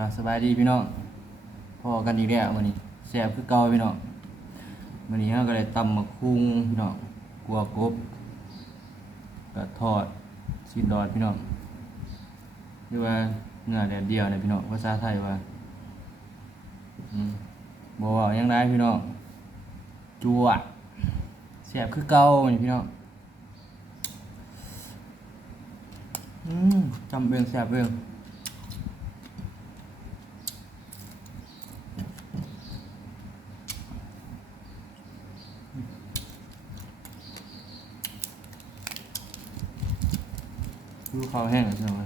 นะสบายดีพี่น้องพอกันอีกแล้วมื้อนี้แซ่บคือเก่าพี่น้องมื้อนี้เฮาก็ได้ตำบักหุ่งพี่น้องกัวกบก็ทอดซีนดอดพี่น้องหรือว่าเนื้อแดดเดียวเนี่ยพี่น้องภาษาไทยว่าบ่เว้าหยังได้พี่น้องจั่วแซ่บคือเก่านี่พี่น้องจำเบิ่งแซ่บเบิ่งดูข้าวแห้งพี่น้อง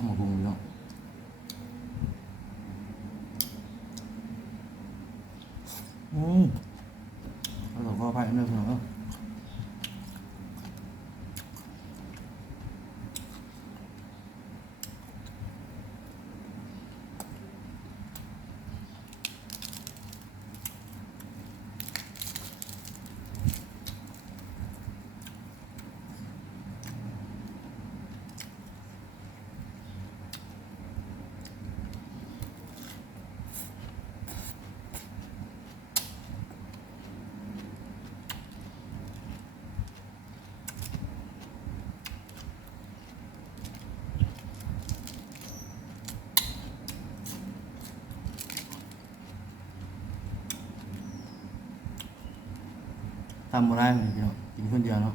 ทำบักหุ่งพี่น้องเอาต่อพ่อไผ่เนื้อพี่น้องทำบ่ได้เลยพี่น้องกินคนเดียวเนาะ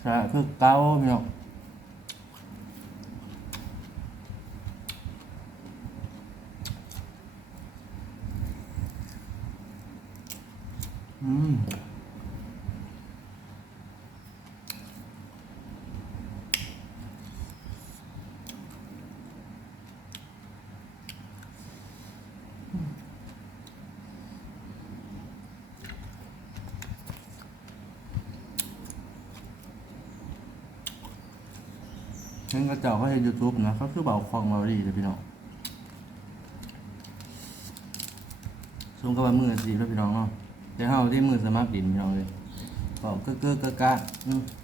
แซ่บคือเก่าพี่น้องเห็นกระเจ้าเขาเห็น YouTube นะเขาคือเบาคลองเบาดีเลยพี่น้องซุ่มกับว่ามือสีแล้วพี่น้องเนาะแต่เฮาที่มือสมัครดินพี่น้องเลยบอกเก้อกะกะ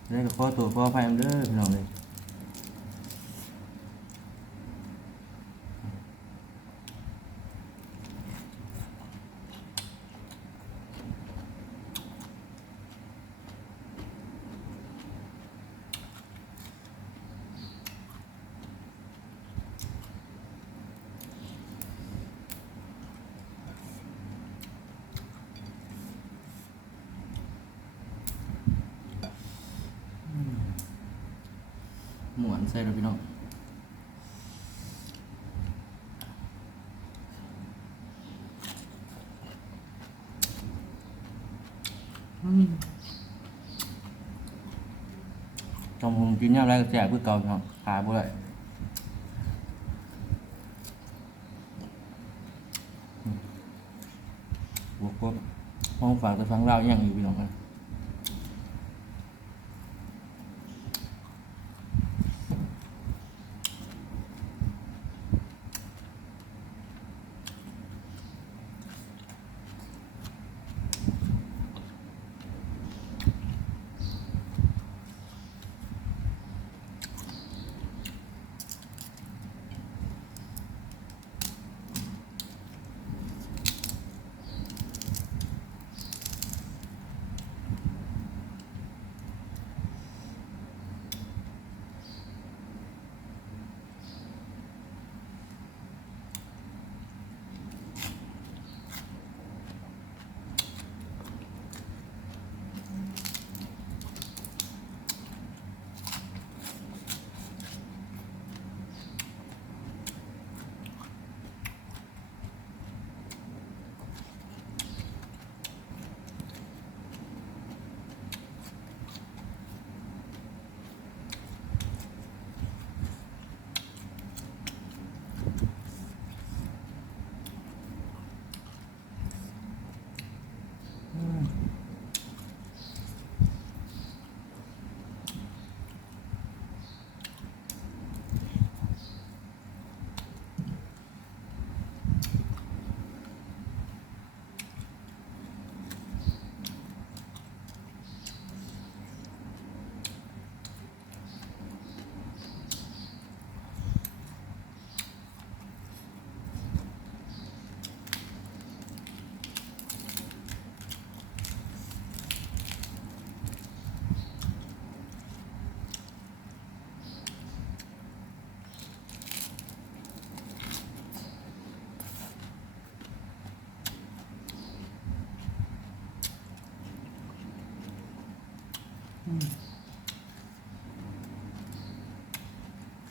ได้ก็ขอตัวขออภัยเด้อพี่น้องเลยหมวนใส่แล้วพี่น้องจอมผมกินยามไรก็แซ่บคือเก่าพี่น้องขาบ่ได้บวกก็ห้องฝากไปฟังเราอย่างอยู่พี่น้องนะ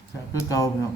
แซ่บคือเก่าพี่น้อง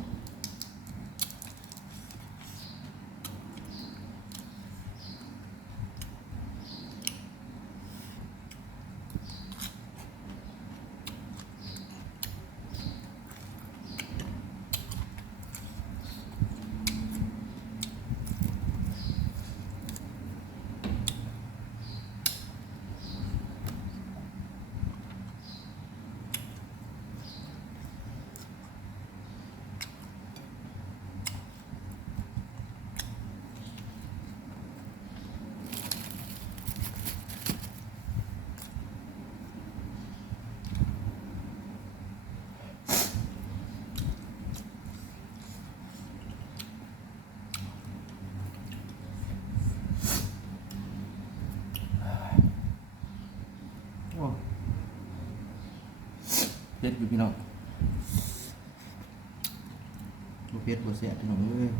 โอ้เผ็ดอยู่พี่น้องบ่เผ็ดบ่แซ่บพี่น้องเอ้ย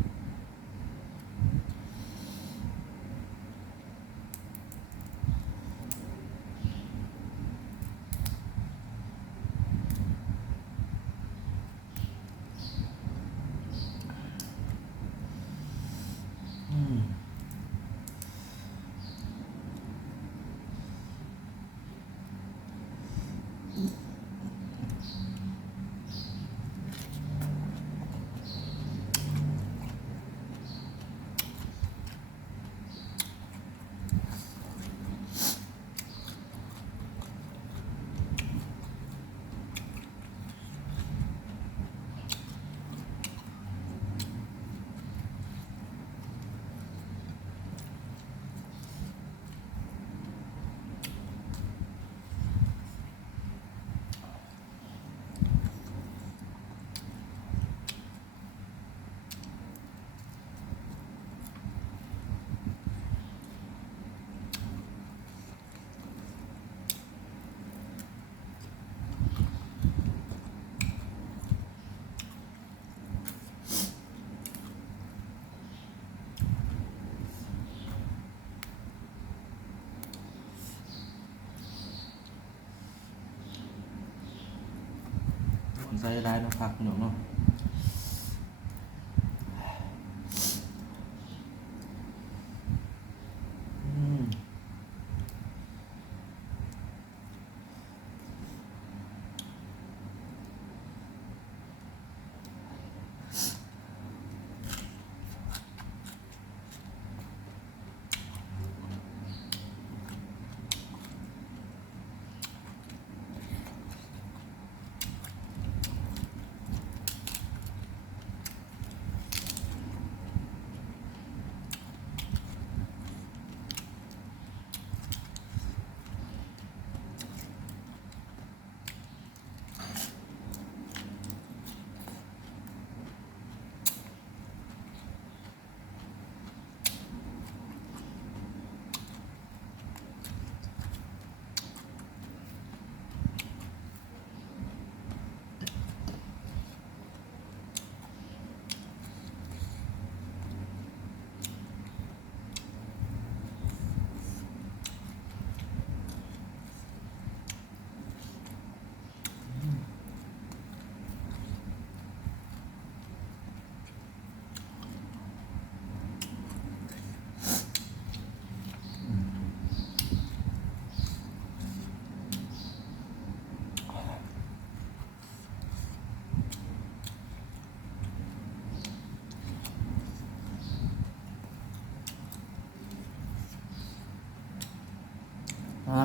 ใส่ได้เนาะผักพี่น้องเนาะ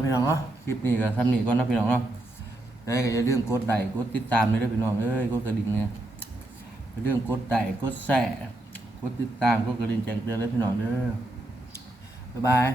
พี่น้องเนาะคลิปนี้ก็ทำนี่ก่อนนะพี่น้องเนาะได้ก็อย่าลืมกดไลค์กดติดตามเลยเด้อพี่น้องเอ้ยกดกระดิ่งเนี่ยอย่าลืมกดไลค์กดแชร์กดติดตามกดกระดิ่งแจ้งเตือนเลยพี่น้องเด้อบ๊ายบาย